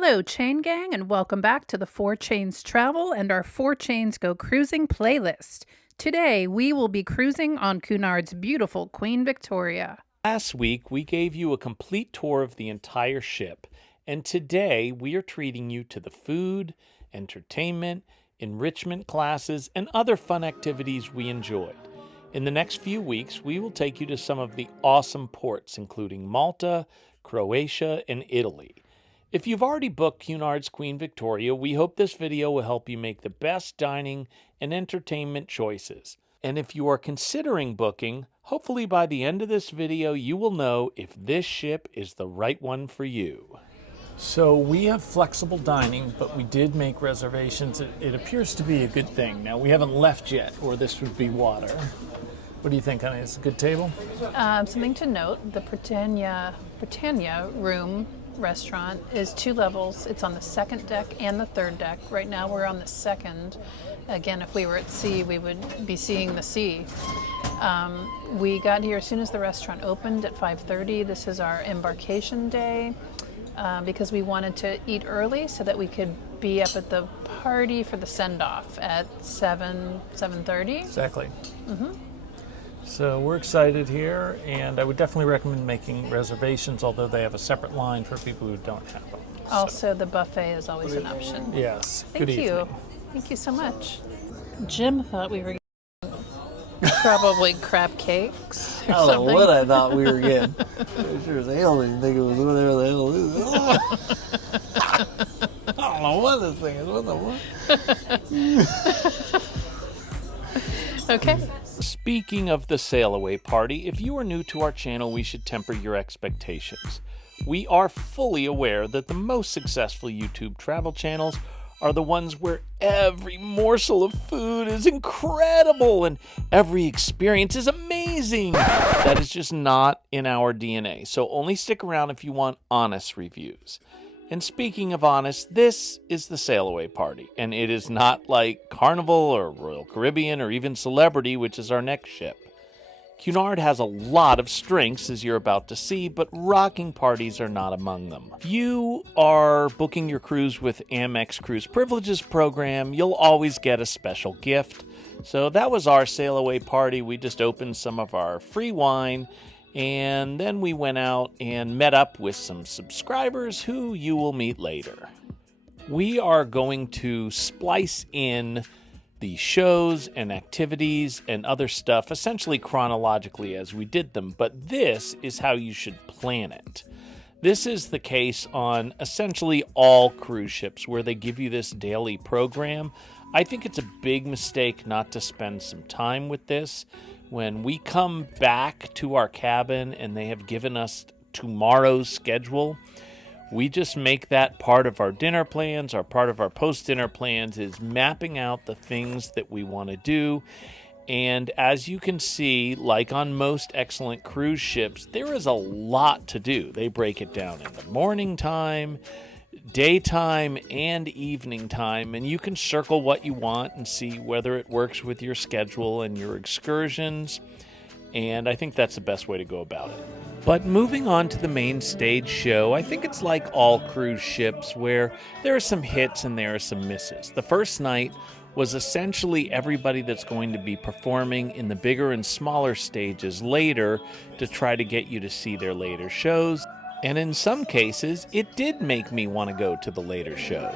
Hello, Chain Gang, and welcome back to the Four Chains Travel and our Four Chains Go Cruising playlist. Today, we will be cruising on Cunard's beautiful Queen Victoria. Last week, we gave you a complete tour of the entire ship, and today we are treating you to the food, entertainment, enrichment classes, and other fun activities we enjoyed. In the next few weeks, we will take you to some of the awesome ports, including Malta, Croatia, and Italy. If you've already booked Cunard's Queen Victoria, we hope this video will help you make the best dining and entertainment choices. And if you are considering booking, hopefully by the end of this video you will know if this ship is the right one for you. So we have flexible dining, but we did make reservations. It appears to be a good thing. Now we haven't left yet, or this would be water. What do you think, honey? It's a good table? Something to note, the Britannia room restaurant is 2 levels. It's on the second deck and the third deck. Right now we're on the second. Again, if we were at sea, we would be seeing the sea. We got here as soon as the restaurant opened at 5:30. This is our embarkation day because we wanted to eat early so that we could be up at the party for the send-off at 7:30. Exactly. So we're excited here, and I would definitely recommend making reservations, although they have a separate line for people who don't have them. Also, the buffet is always an option. Yes. Thank you. Thank you so much. Jim thought we were getting probably crab cakes or I don't know something. what I thought we were getting. I sure as hell didn't think it was whatever the hell it is. I don't know what this thing is. What the what? Okay. Speaking of the sail away party, if you are new to our channel, we should temper your expectations. We are fully aware that the most successful YouTube travel channels are the ones where every morsel of food is incredible and every experience is amazing. That is just not in our DNA, so only stick around if you want honest reviews. And speaking of honest, this is the sail away party, and it is not like Carnival or Royal Caribbean or even Celebrity, which is our next ship. Cunard has a lot of strengths, as you're about to see, but rocking parties are not among them. If you are booking your cruise with Amex Cruise Privileges program, you'll always get a special gift. So that was our sail away party. We just opened some of our free wine, and then we went out and met up with some subscribers who you will meet later. We are going to splice in the shows and activities and other stuff essentially chronologically as we did them, but this is how you should plan it. This is the case on essentially all cruise ships where they give you this daily program. I think it's a big mistake not to spend some time with this. When we come back to our cabin and they have given us tomorrow's schedule, we just make that part of our dinner plans, or part of our post-dinner plans is mapping out the things that we want to do. And as you can see, like on most excellent cruise ships, there is a lot to do. They break it down in the morning time, daytime, and evening time, and you can circle what you want and see whether it works with your schedule and your excursions, and I think that's the best way to go about it. But moving on to the main stage show, I think it's like all cruise ships where there are some hits and there are some misses. The first night was essentially everybody that's going to be performing in the bigger and smaller stages later to try to get you to see their later shows. And in some cases, it did make me want to go to the later shows.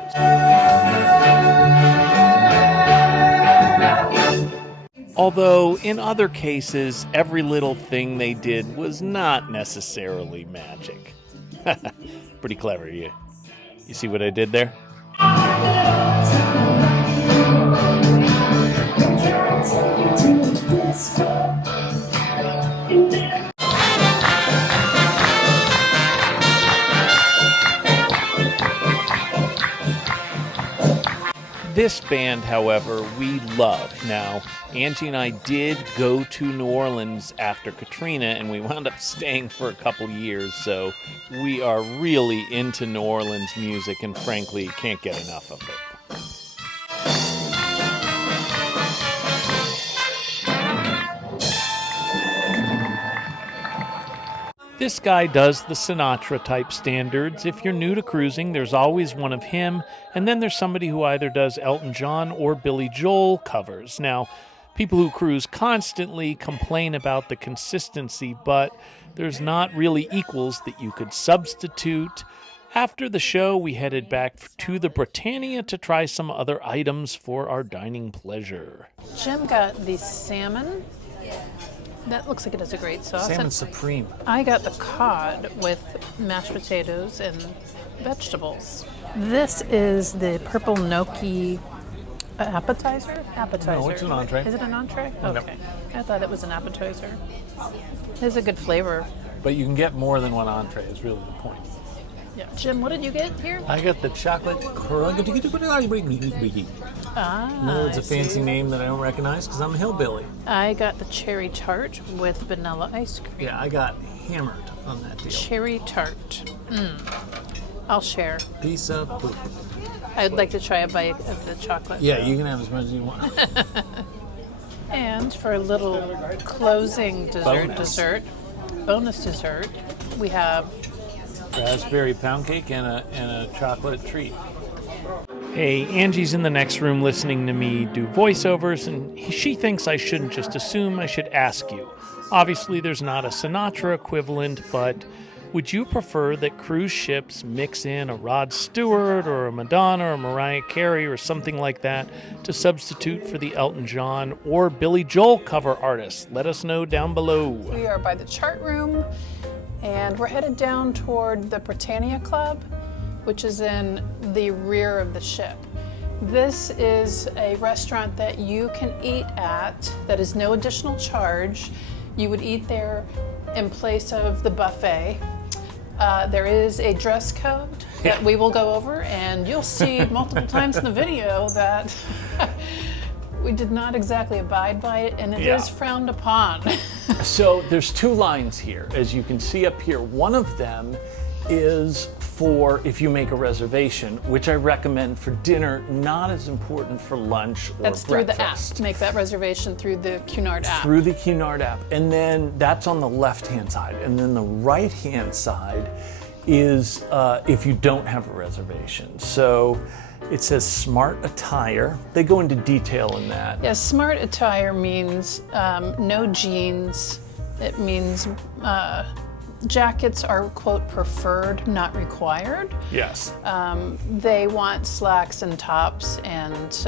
Although, in other cases, every little thing they did was not necessarily magic. Pretty clever, you see what I did there? This band, however, we love. Now, Angie and I did go to New Orleans after Katrina, and we wound up staying for a couple years, so we are really into New Orleans music and frankly can't get enough of it. This guy does the Sinatra type standards. If you're new to cruising, there's always one of him, and then there's somebody who either does Elton John or Billy Joel covers. Now, people who cruise constantly complain about the consistency, but there's not really equals that you could substitute. After the show, we headed back to the Britannia to try some other items for our dining pleasure. Jim got the salmon. That looks like it has a great sauce. Salmon And supreme. I got the cod with mashed potatoes and vegetables. This is the purple gnocchi appetizer? Appetizer. No, it's an entree. Is it an entree? No. Okay. I thought it was an appetizer. It has a good flavor. But you can get more than one entree is really the point. Yeah. Jim, what did you get here? I got the chocolate No, it's a fancy name that I don't recognize because I'm a hillbilly. I got the cherry tart with vanilla ice cream. Yeah, I got hammered on that deal. Cherry tart. I'll share. Piece of poop. I'd like to try a bite of the chocolate. Yeah, you can have as much as you want. And for a little closing bonus dessert, we have Raspberry pound cake and a chocolate treat. Hey, Angie's in the next room listening to me do voiceovers, and she thinks I shouldn't just assume, I should ask you. Obviously, there's not a Sinatra equivalent, but would you prefer that cruise ships mix in a Rod Stewart or a Madonna or Mariah Carey or something like that to substitute for the Elton John or Billy Joel cover artists? Let us know down below. We are by the chart room, and we're headed down toward the Britannia Club, which is in the rear of the ship. This is a restaurant that you can eat at that is no additional charge. You would eat there in place of the buffet. There is a dress code that we will go over, and you'll see multiple times in the video that we did not exactly abide by it, and it is frowned upon. So there's two lines here, as you can see up here. One of them is for if you make a reservation, which I recommend for dinner, not as important for lunch or That's breakfast. through the app. Make that reservation through the Cunard app. Through the Cunard app. And then that's on the left-hand side. And then the right-hand side is if you don't have a reservation. So it says smart attire. They go into detail in that. Yes, smart attire means no jeans. It means jackets are, quote, preferred, not required. Yes. They want slacks and tops and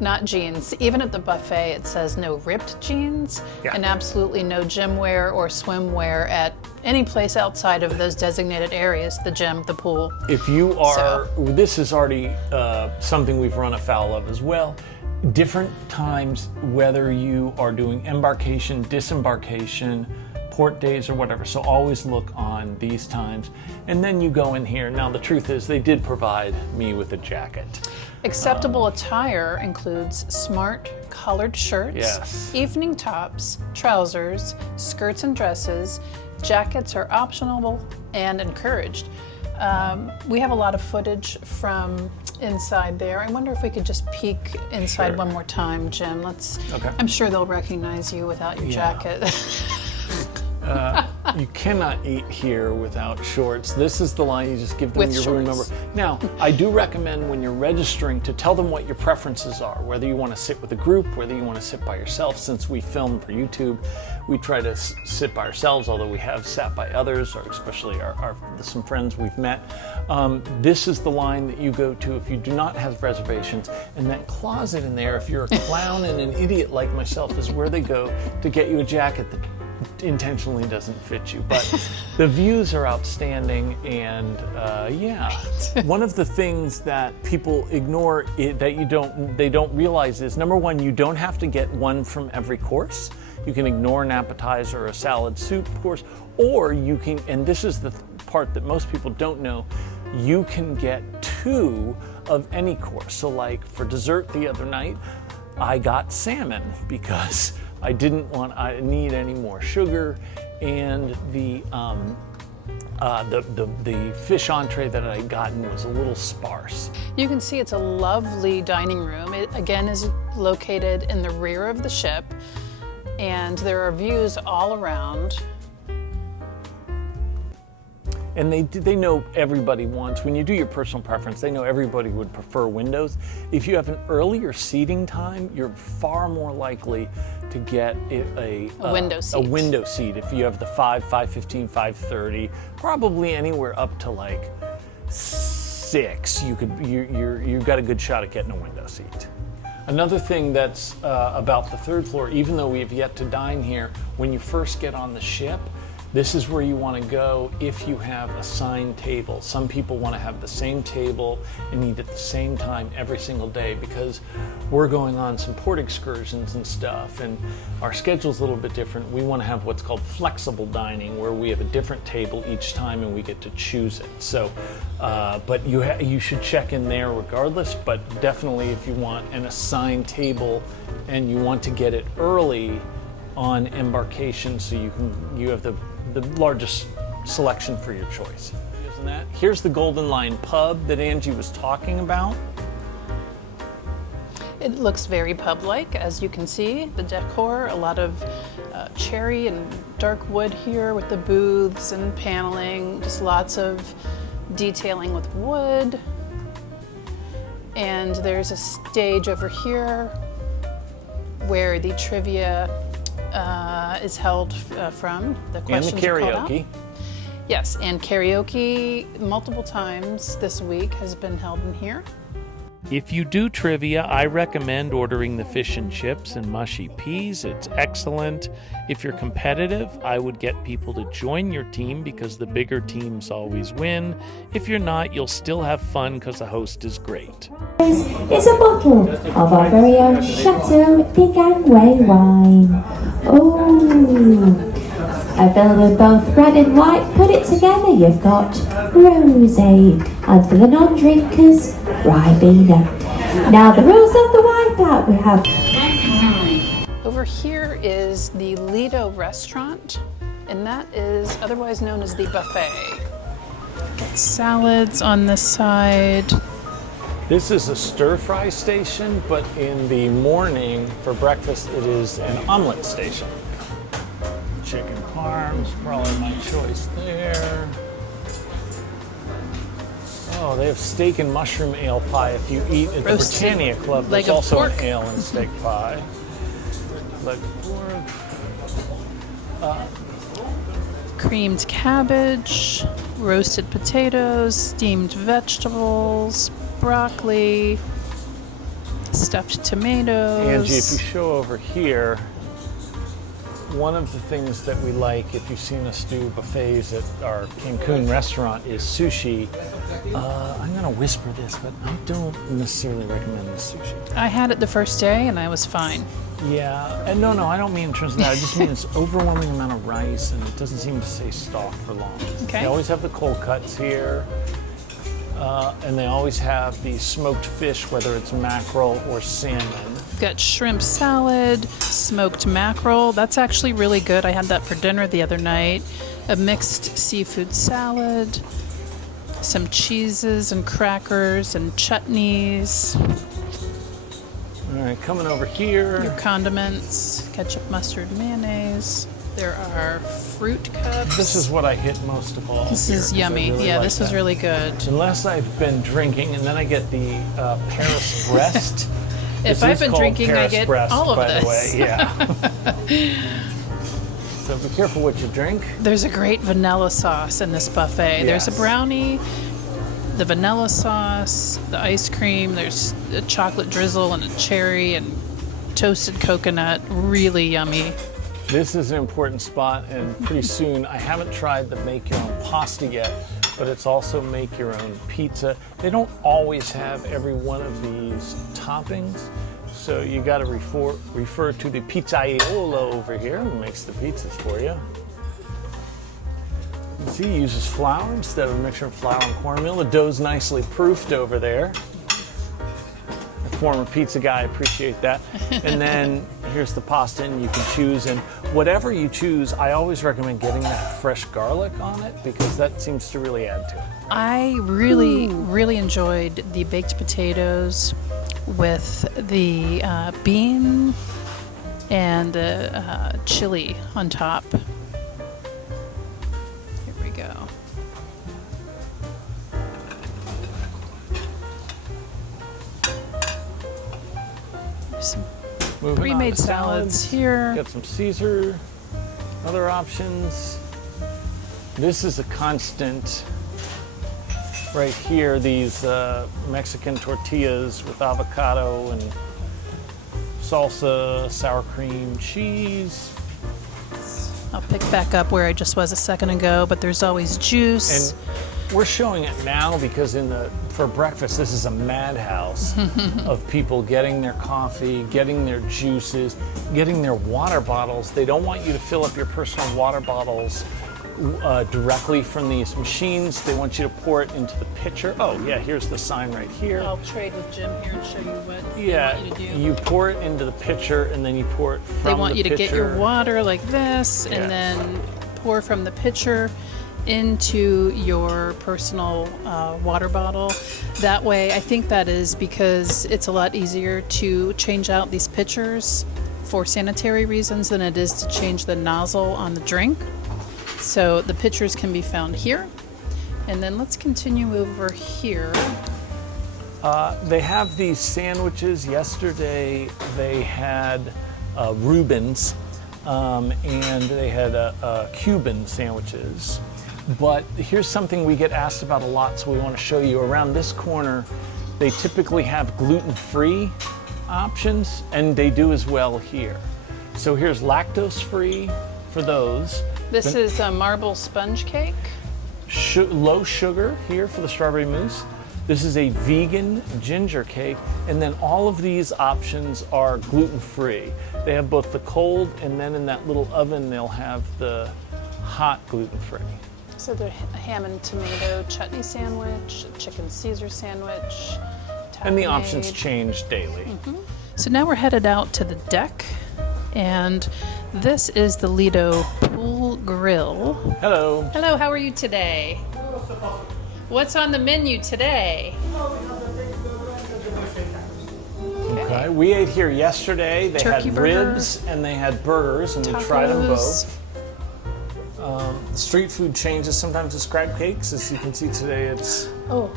not jeans. Even at the buffet, it says no ripped jeans and absolutely no gym wear or swim wear at any place outside of those designated areas, the gym, the pool. If you are, this is already something we've run afoul of as well. Different times, whether you are doing embarkation, disembarkation, port days or whatever, so always look on these times. And then you go in here. Now the truth is they did provide me with a jacket. Acceptable attire includes smart collared shirts, evening tops, trousers, skirts and dresses. Jackets are optional and encouraged. We have a lot of footage from inside there. I wonder if we could just peek inside one more time, Jim. I'm sure they'll recognize you without your jacket. You cannot eat here without shorts. This is the line, you just give them your room number. Now, I do recommend when you're registering to tell them what your preferences are, whether you want to sit with a group, whether you want to sit by yourself. Since we film for YouTube, we try to sit by ourselves, although we have sat by others, or especially some friends we've met. This is the line that you go to if you do not have reservations. And that closet in there, if you're a clown and an idiot like myself, is where they go to get you a jacket that intentionally doesn't fit you, but the views are outstanding. And one of the things that people ignore that they don't realize is, number one, you don't have to get one from every course. You can ignore an appetizer or a salad soup course, or you can, and this is the part that most people don't know, you can get two of any course. So like for dessert the other night, I got salmon because I need any more sugar, and the fish entree that I had gotten was a little sparse. You can see it's a lovely dining room. It again is located in the rear of the ship, and there are views all around. And they know everybody wants, when you do your personal preference, they know everybody would prefer windows. If you have an earlier seating time, you're far more likely to get a window seat. A window seat. If you have the 5, 5:15, 5:30, probably anywhere up to like 6, you've got a good shot at getting a window seat. Another thing that's about the third floor, even though we have yet to dine here, when you first get on the ship, this is where you want to go if you have assigned tables. Some people want to have the same table and eat at the same time every single day because we're going on some port excursions and stuff, and our schedule's a little bit different. We want to have what's called flexible dining, where we have a different table each time and we get to choose it. So, but you should check in there regardless, but definitely if you want an assigned table and you want to get it early on embarkation so you have the largest selection for your choice. Isn't that? Here's the Golden Lion pub that Angie was talking about. It looks very pub-like, as you can see. The decor, a lot of cherry and dark wood here with the booths and paneling, just lots of detailing with wood. And there's a stage over here where the trivia is held from. The questions and the are called out. karaoke. Yes, and karaoke multiple times this week has been held in here. If you do trivia, I recommend ordering the fish and chips and mushy peas. It's excellent. If you're competitive, I would get people to join your team because the bigger teams always win. If you're not, you'll still have fun because the host is great. It's a bottle of our very own Chateau de Gangway wine. Oh, available in both red and white. Put it together, you've got rosé, and for the non-drinkers, Ribena. Now the rules of the wipeout we have. Over here is the Lido restaurant, and that is otherwise known as the buffet. Got salads on this side. This is a stir-fry station, but in the morning for breakfast it is an omelet station. Chicken parms, probably my choice there. Oh, they have steak and mushroom ale pie. If you eat at the Roasted Britannia Club, leg there's of also pork. an ale and steak pie. Leg of pork. Creamed cabbage, roasted potatoes, steamed vegetables, broccoli, stuffed tomatoes. Angie, if you show over here, one of the things that we like, if you've seen us do buffets at our Cancun restaurant, is sushi. I'm going to whisper this, but I don't necessarily recommend the sushi. I had it the first day and I was fine. Yeah, and no, I don't mean in terms of that. I just mean it's overwhelming amount of rice, and it doesn't seem to stay soft for long. Okay. They always have the cold cuts here, and they always have the smoked fish, whether it's mackerel or salmon. Got shrimp salad, smoked mackerel. That's actually really good. I had that for dinner the other night. A mixed seafood salad, some cheeses and crackers and chutneys. All right, coming over here. Your condiments, ketchup, mustard, mayonnaise. There are fruit cups. This is what I hit most of all. This here, is 'cause I yummy. really Yeah, like this was that. really good. Unless I've been drinking, and then I get the Paris breast. If This I've is been called drinking, I Paris get breast, all of by this. the way. Yeah. So be careful what you drink. There's a great vanilla sauce in this buffet. There's a Yes. brownie, the vanilla sauce, the ice cream, there's a chocolate drizzle and a cherry and toasted coconut. Really yummy. This is an important spot, and pretty soon, I haven't tried the make your own pasta yet, but it's also make your own pizza. They don't always have every one of these toppings, so you got to refer to the pizzaiolo over here who makes the pizzas for you. You see, he uses flour instead of a mixture of flour and cornmeal. The dough's nicely proofed over there. Former pizza guy, appreciate that. And then here's the pasta, and you can choose, and whatever you choose, I always recommend getting that fresh garlic on it because that seems to really add to it. I really enjoyed the baked potatoes with the bean and the chili on top. Here we go. Some Moving on pre-made to salads here. Got some Caesar, other options. This is a constant right here, these Mexican tortillas with avocado and salsa, sour cream, cheese. I'll pick back up where I just was a second ago, but there's always juice. And we're showing it now because for breakfast, this is a madhouse of people getting their coffee, getting their juices, getting their water bottles. They don't want you to fill up your personal water bottles directly from these machines. They want you to pour it into the pitcher. Oh yeah, here's the sign right here. I'll trade with Jim here and show you what Yeah, they want you to do. you pour it into the pitcher and then you pour it from the pitcher. They want you to get your water like this Yes. and then pour from the pitcher into your personal water bottle. That way, I think that is because it's a lot easier to change out these pitchers for sanitary reasons than it is to change the nozzle on the drink. So the pitchers can be found here. And then let's continue over here. They have these sandwiches. Yesterday they had Rubens and they had Cuban sandwiches. But here's something we get asked about a lot, so we want to show you. Around this corner, they typically have gluten-free options, and they do as well here. So here's lactose-free for those. This is a marble sponge cake. Low sugar here for the strawberry mousse. This is a vegan ginger cake, and then all of these options are gluten-free. They have both the cold, and then in that little oven they'll have the hot gluten-free. So the ham and tomato chutney sandwich, chicken Caesar sandwich. And the options tapenade. change daily. So now we're headed out to the deck, and this is the Lido Pool Grill. Hello. Hello, how are you today? What's on the menu today? Okay. We ate here yesterday. They Turkey had burger. ribs and they had burgers, and we tried them Tacos. both. Street food changes sometimes to crab cakes. As you can see today, it's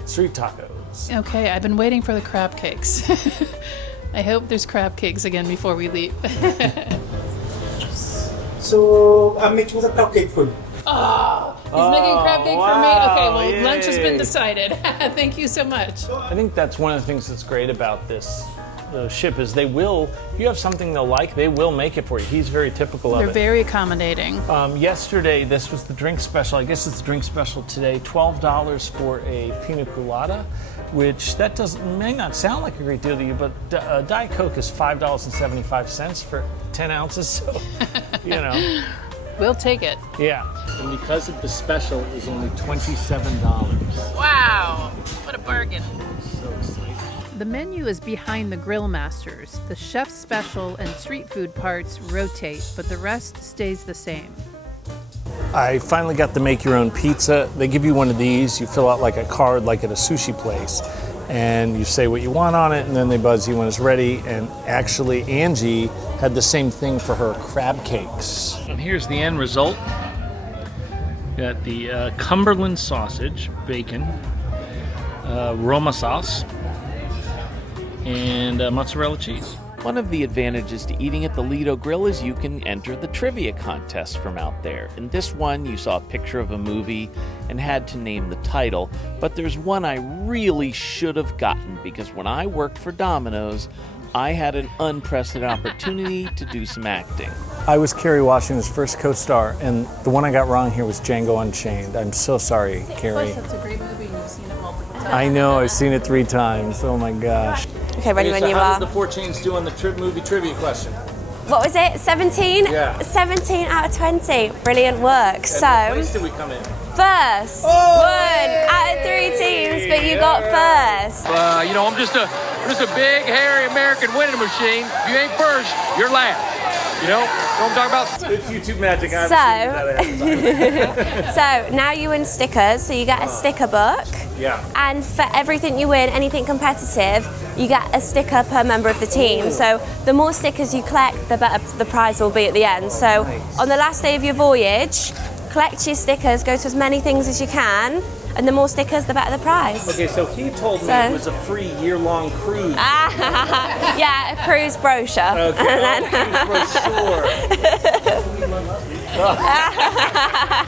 street tacos. Okay, I've been waiting for the crab cakes. I hope there's crab cakes again before we leave. So I'm making the crab cake for you. He's making crab cake for me? Okay, well, wow, lunch has been yay. decided. Thank you so much. I think that's one of the things that's great about this ship is they will, if you have something they'll like, they will make it for you. He's very typical of They're it. very accommodating. Yesterday, this was the drink special. I guess it's the drink special today. $12 for a pina colada, which may not sound like a great deal to you, but Diet Coke is $5.75 for 10 ounces. So, you know, We'll take it. yeah. And because of the special, it was only $27. Wow, what a bargain. So sweet. The menu is behind the grill masters. The chef's special and street food parts rotate, but the rest stays the same. I finally got the make your own pizza. They give you one of these. You fill out like a card like at a sushi place. And you say what you want on it, and then they buzz you when it's ready. And actually, Angie had the same thing for her crab cakes. And here's the end result. Got the Cumberland sausage, bacon, Roma sauce, and mozzarella cheese. One of the advantages to eating at the Lido Grill is you can enter the trivia contest from out there. In this one, you saw a picture of a movie and had to name the title, but there's one I really should have gotten because when I worked for Domino's, I had an unprecedented opportunity to do some acting. I was Kerry Washington's first co-star, and the one I got wrong here was Django Unchained. I'm so sorry, Kerry. Plus, it's a great movie and you've seen it multiple times. I know, I've seen it 3 times. Oh my gosh. Okay, ready when you how are. did the 4 Chains do on the movie trivia question? What was it? 17? Yeah. 17 out of 20. Brilliant work. What So, place did we come in? first. One out of 3 teams, but you got first. You know, I'm just a big, hairy American winning machine. If you ain't first, you're last. You know what I'm talking about? It's YouTube magic. So, now you win stickers, so you get a sticker book. Yeah. And for everything you win, anything competitive, you get a sticker per member of the team. So the more stickers you collect, the better the prize will be at the end. So on the last day of your voyage, collect your stickers, go to as many things as you can, and the more stickers, the better the prize. Okay, so he told me it was a free year-long cruise. Yeah, a cruise brochure. Okay, cruise brochure.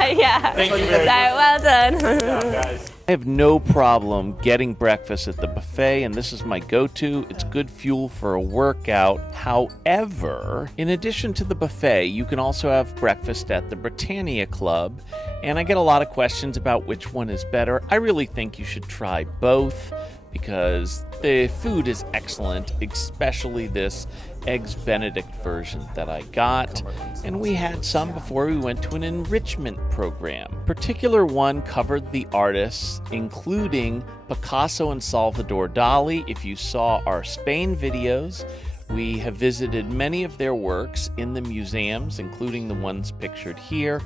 Yeah. Thank you So very much. well done. Guys. I have no problem getting breakfast at the buffet, and this is my go-to. It's good fuel for a workout. However, in addition to the buffet, you can also have breakfast at the Britannia Club, and I get a lot of questions about which one is better. I really think you should try both because the food is excellent, especially this Eggs Benedict version that I got, and we had some before we went to an enrichment program. Particular one covered the artists, including Picasso and Salvador Dali. If you saw our Spain videos, we have visited many of their works in the museums, including the ones pictured here.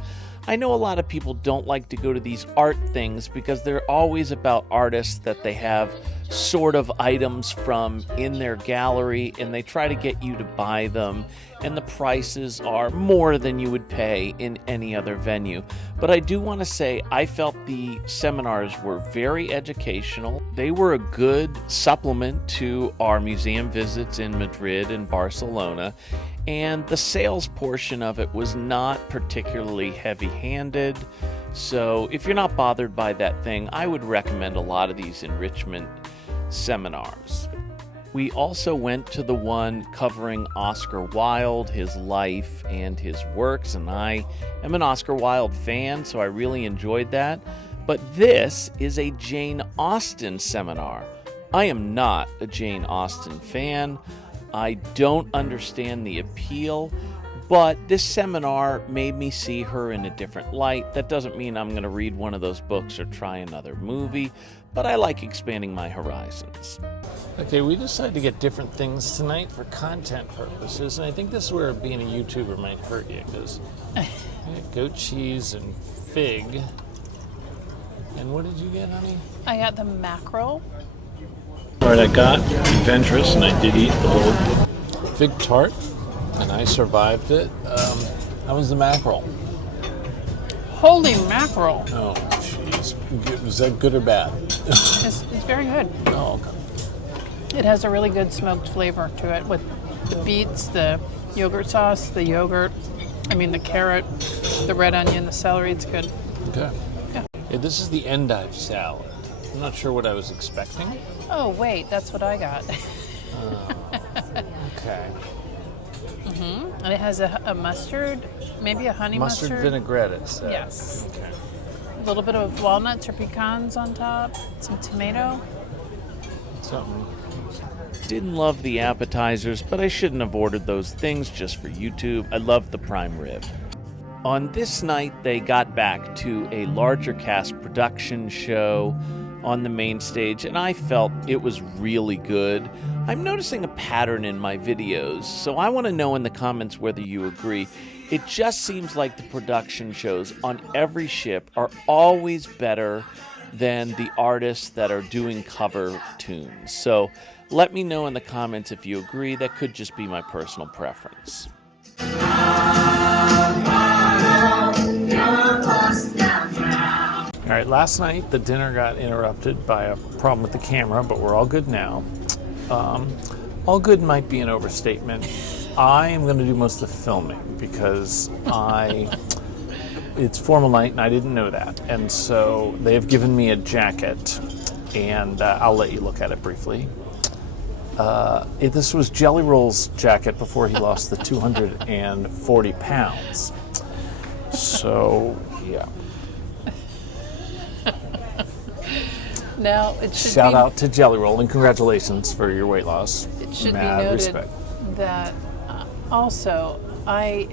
I know a lot of people don't like to go to these art things because they're always about artists that they have sort of items from in their gallery, and they try to get you to buy them, and the prices are more than you would pay in any other venue. But I do want to say I felt the seminars were very educational. They were a good supplement to our museum visits in Madrid and Barcelona, and the sales portion of it was not particularly heavy-handed. So if you're not bothered by that thing, I would recommend a lot of these enrichment seminars. We also went to the one covering Oscar Wilde, his life and his works, and I am an Oscar Wilde fan, so I really enjoyed that. But this is a Jane Austen seminar. I am not a Jane Austen fan. I don't understand the appeal, but this seminar made me see her in a different light. That doesn't mean I'm going to read one of those books or try another movie, but I like expanding my horizons. Okay, we decided to get different things tonight for content purposes, and I think this is where being a YouTuber might hurt you, because goat cheese and fig. And what did you get, honey? I got the mackerel. All right, I got adventurous, and I did eat the little fig tart, and I survived it. How was the mackerel? Holy mackerel. Oh, jeez. Was that good or bad? It's very good. Oh, okay. It has a really good smoked flavor to it with the beets, the yogurt sauce, the yogurt, the carrot, the red onion, the celery. It's good. Okay. Yeah. Yeah, this is the endive salad. I'm not sure what I was expecting. Oh, wait, that's what I got. Okay. And it has a mustard, maybe a honey mustard. Mustard vinaigrette, it says. Yes. Okay. A little bit of walnuts or pecans on top, some tomato. Something. Didn't love the appetizers, but I shouldn't have ordered those things just for YouTube. I love the prime rib. On this night, they got back to a larger cast production show on the main stage, and I felt it was really good. I'm noticing a pattern in my videos, so I want to know in the comments whether you agree. It just seems like the production shows on every ship are always better than the artists that are doing cover tunes. So let me know in the comments if you agree. That could just be my personal preference. All right, last night the dinner got interrupted by a problem with the camera, but we're all good now. All good might be an overstatement. I am going to do most of the filming because it's formal night and I didn't know that. And so they've given me a jacket, and I'll let you look at it briefly. This was Jelly Roll's jacket before he lost the 240 pounds. So, yeah. Now, it should Shout out to Jelly Roll and congratulations for your weight loss. It should Mad be noted respect. that also, I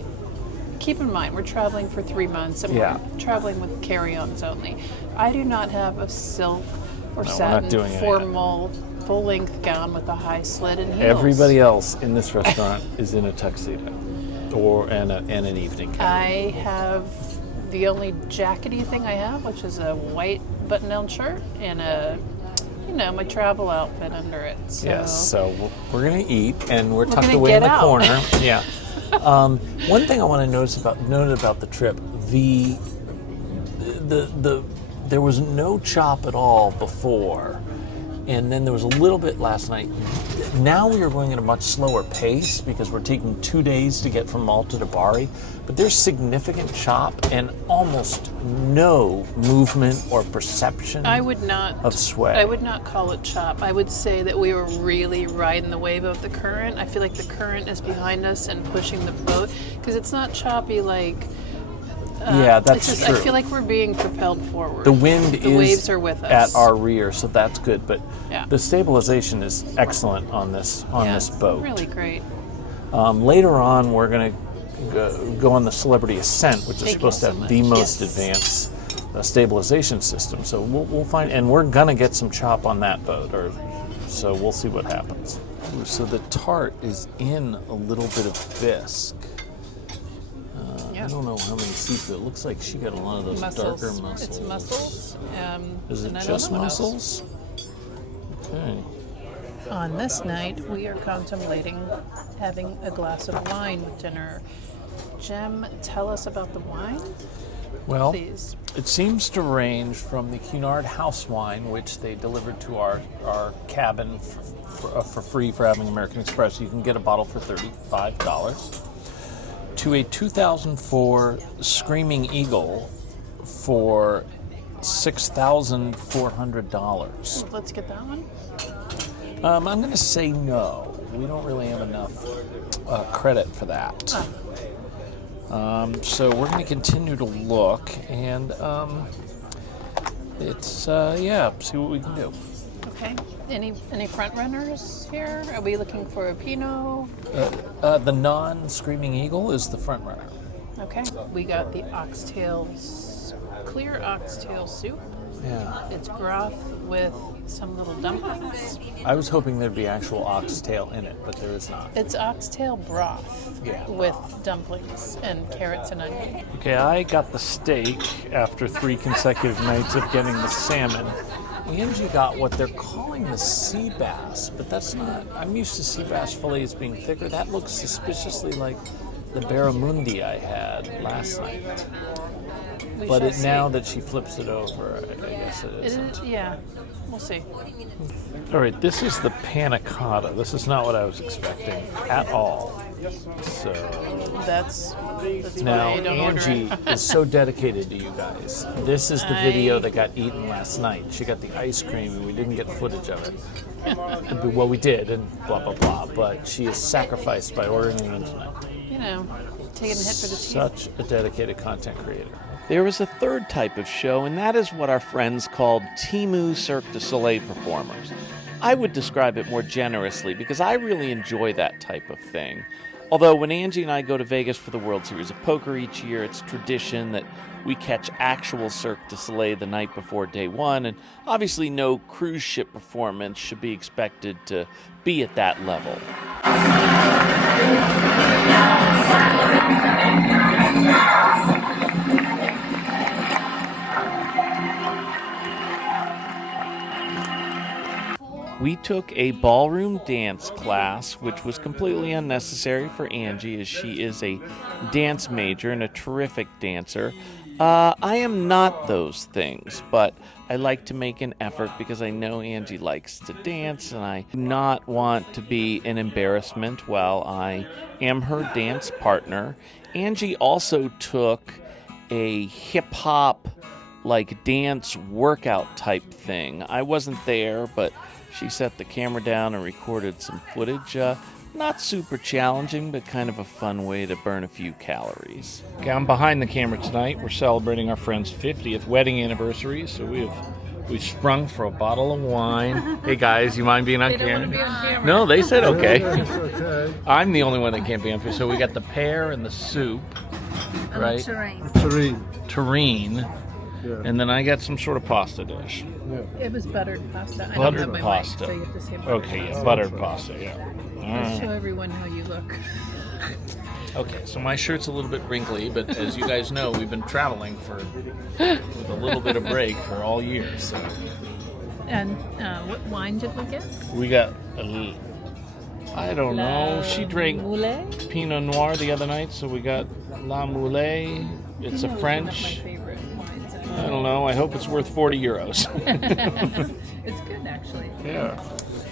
keep in mind we're traveling for 3 months and Yeah. we're traveling with carry-ons only. I do not have a silk or No, we're not satin doing any of that. formal full-length gown with a high slit and heels. Everybody else in this restaurant is in a tuxedo and an evening gown. I have the only jackety thing I have, which is a white button-down shirt and my travel outfit under it. So. Yes, so we're going to eat, and we're tucked gonna away in get the out. corner. Yeah. One thing I want to note about the trip, the there was no chop at all before, and then there was a little bit last night. Now we are going at a much slower pace because we're taking 2 days to get from Malta to Bari, but there's significant chop and almost no movement or perception of sway. I would not call it chop. I would say that we were really riding the wave of the current. I feel like the current is behind us and pushing the boat, because it's not choppy like... yeah, that's it's just, true. I feel like we're being propelled forward. The wind the is waves are with us. at our rear, so that's good. But Yeah. the stabilization is excellent on this it's boat. really great. Later on, we're going to go on the Celebrity Ascent, which is Thank supposed you to so have the much. most Yes. advanced stabilization system. So we'll find, and we're going to get some chop on that boat, so we'll see what happens. So the tart is in a little bit of bisque. I don't know how many seafood. It looks like she got a lot of those Mussels. darker mussels. It's mussels. Is it and I don't just know what else. mussels? Okay. On this night, we are contemplating having a glass of wine with dinner. Jem, tell us about the wine, Well, please. it seems to range from the Cunard house wine, which they delivered to our cabin for free for having American Express. You can get a bottle for $35. To a 2004 Screaming Eagle for $6,400. Let's get that one. I'm going to say no. We don't really have enough credit for that. So we're going to continue to look and see what we can do. Okay. Any front runners here? Are we looking for a Pinot? The non-Screaming Eagle is the front runner. Okay. We got the clear oxtail soup. Yeah. It's broth with some little dumplings. I was hoping there'd be actual oxtail in it, but there is not. It's oxtail broth with dumplings and carrots and onion. Okay, I got the steak after 3 consecutive nights of getting the salmon. Angie got what they're calling the sea bass, but that's not. I'm used to sea bass fillets being thicker. That looks suspiciously like the barramundi I had last night. But now that she flips it over, I guess it isn't. Yeah, we'll see. All right, this is the panna cotta. This is not what I was expecting at all. So That's now why I don't order Angie it. is so dedicated to you guys. This is the video that got eaten last night. She got the ice cream and we didn't get footage of it. Well, we did, and blah, blah, blah. But she is sacrificed by ordering it tonight. You know, taking a hit for the team. Such a dedicated content creator. There is a third type of show, and that is what our friends called Temu Cirque du Soleil performers. I would describe it more generously because I really enjoy that type of thing. Although when Angie and I go to Vegas for the World Series of Poker each year, it's tradition that we catch actual Cirque du Soleil the night before day one, and obviously no cruise ship performance should be expected to be at that level. We took a ballroom dance class, which was completely unnecessary for Angie, as she is a dance major and a terrific dancer. I am not those things, but I like to make an effort because I know Angie likes to dance, and I do not want to be an embarrassment while I am her dance partner. Angie also took a hip-hop, dance workout type thing. I wasn't there, but she set the camera down and recorded some footage. Not super challenging, but kind of a fun way to burn a few calories. Okay, I'm behind the camera tonight. We're celebrating our friend's 50th wedding anniversary, so we've sprung for a bottle of wine. Hey guys, you mind being on camera? No, they said okay. Okay. I'm the only one that can't be on camera. So we got the pear and the soup, right? Terrine. Yeah. And then I got some sort of pasta dish. It was buttered pasta. I Buttered don't have my pasta. wife, so you have to say buttered Okay, yeah, pasta. buttered pasta, yeah. All Let's show right. everyone how you look. Okay, so my shirt's a little bit wrinkly, but as you guys know, we've been traveling with a little bit of break for all year. So And what wine did we get? we got I don't know. She drank Moulet? Pinot Noir the other night, so we got La Moulet. It's a Pinot is one of French. my favorite wines. I don't know. I hope it's worth 40 euros. It's good, actually. Yeah.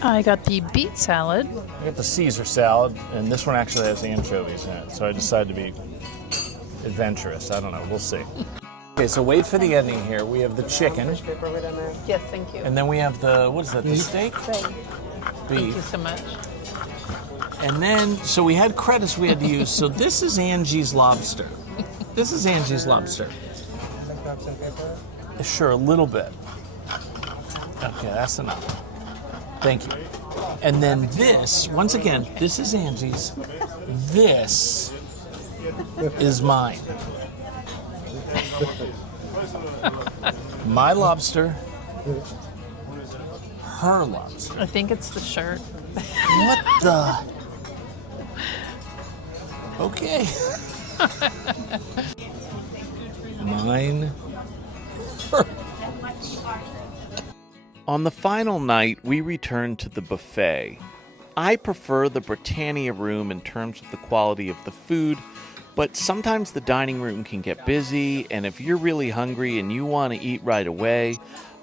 I got the beet salad. I got the Caesar salad, and this one actually has anchovies in it, so I decided to be adventurous. I don't know. We'll see. Okay, so wait for the ending here. We have the chicken, Yes, thank you. and then we have the, what is that, the steak? Thank you Beef. so much. And then, so we had credits we had to use. So this is Angie's lobster. This is Angie's lobster. Sure, a little bit. Okay, that's enough. Thank you. And then this, once again, this is Angie's. This is mine. My lobster, her lobster. I think it's the shirt. What the? Okay. Mine. On the final night, we returned to the buffet. I prefer the Britannia room in terms of the quality of the food, but sometimes the dining room can get busy, and if you're really hungry and you want to eat right away,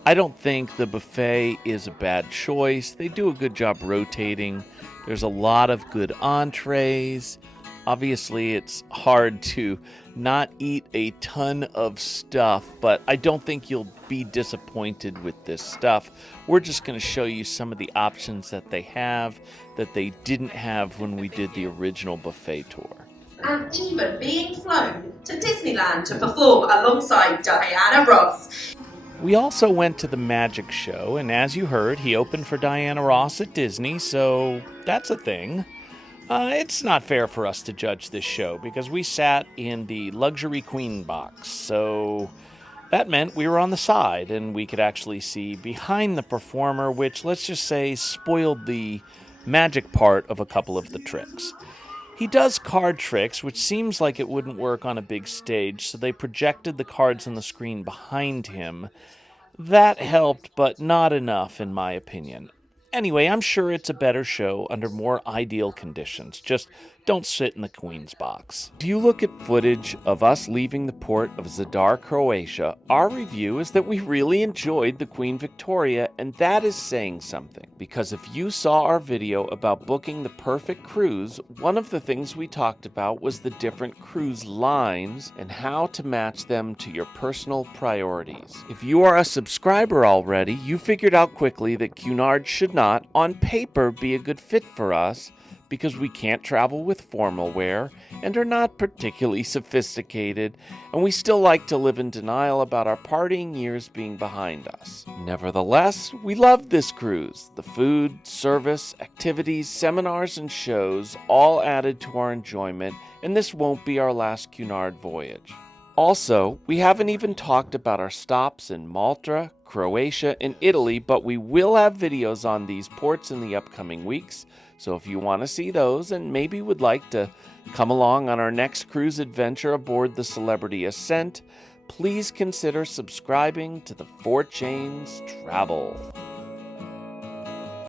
I don't think the buffet is a bad choice. They do a good job rotating. There's a lot of good entrees. Obviously, it's hard to not eat a ton of stuff, but I don't think you'll be disappointed with this stuff. We're just going to show you some of the options that they have that they didn't have when we did the original buffet tour. And even being flown to Disneyland to perform alongside Diana Ross. We also went to the magic show, and as you heard, he opened for Diana Ross at Disney, so that's a thing. It's not fair for us to judge this show because we sat in the luxury queen box, so that meant we were on the side and we could actually see behind the performer, which, let's just say, spoiled the magic part of a couple of the tricks. He does card tricks, which seems like it wouldn't work on a big stage, so they projected the cards on the screen behind him. That helped, but not enough, in my opinion. Anyway, I'm sure it's a better show under more ideal conditions. Just don't sit in the Queen's box. If you look at footage of us leaving the port of Zadar, Croatia, our review is that we really enjoyed the Queen Victoria, and that is saying something. Because if you saw our video about booking the perfect cruise, one of the things we talked about was the different cruise lines and how to match them to your personal priorities. If you are a subscriber already, you figured out quickly that Cunard should not, on paper, be a good fit for us, because we can't travel with formal wear and are not particularly sophisticated, and we still like to live in denial about our partying years being behind us. Nevertheless, we loved this cruise. The food, service, activities, seminars, and shows all added to our enjoyment, and this won't be our last Cunard voyage. Also, we haven't even talked about our stops in Malta, Croatia, and Italy, but we will have videos on these ports in the upcoming weeks. So if you want to see those and maybe would like to come along on our next cruise adventure aboard the Celebrity Ascent, please consider subscribing to the 4 Chains Travel.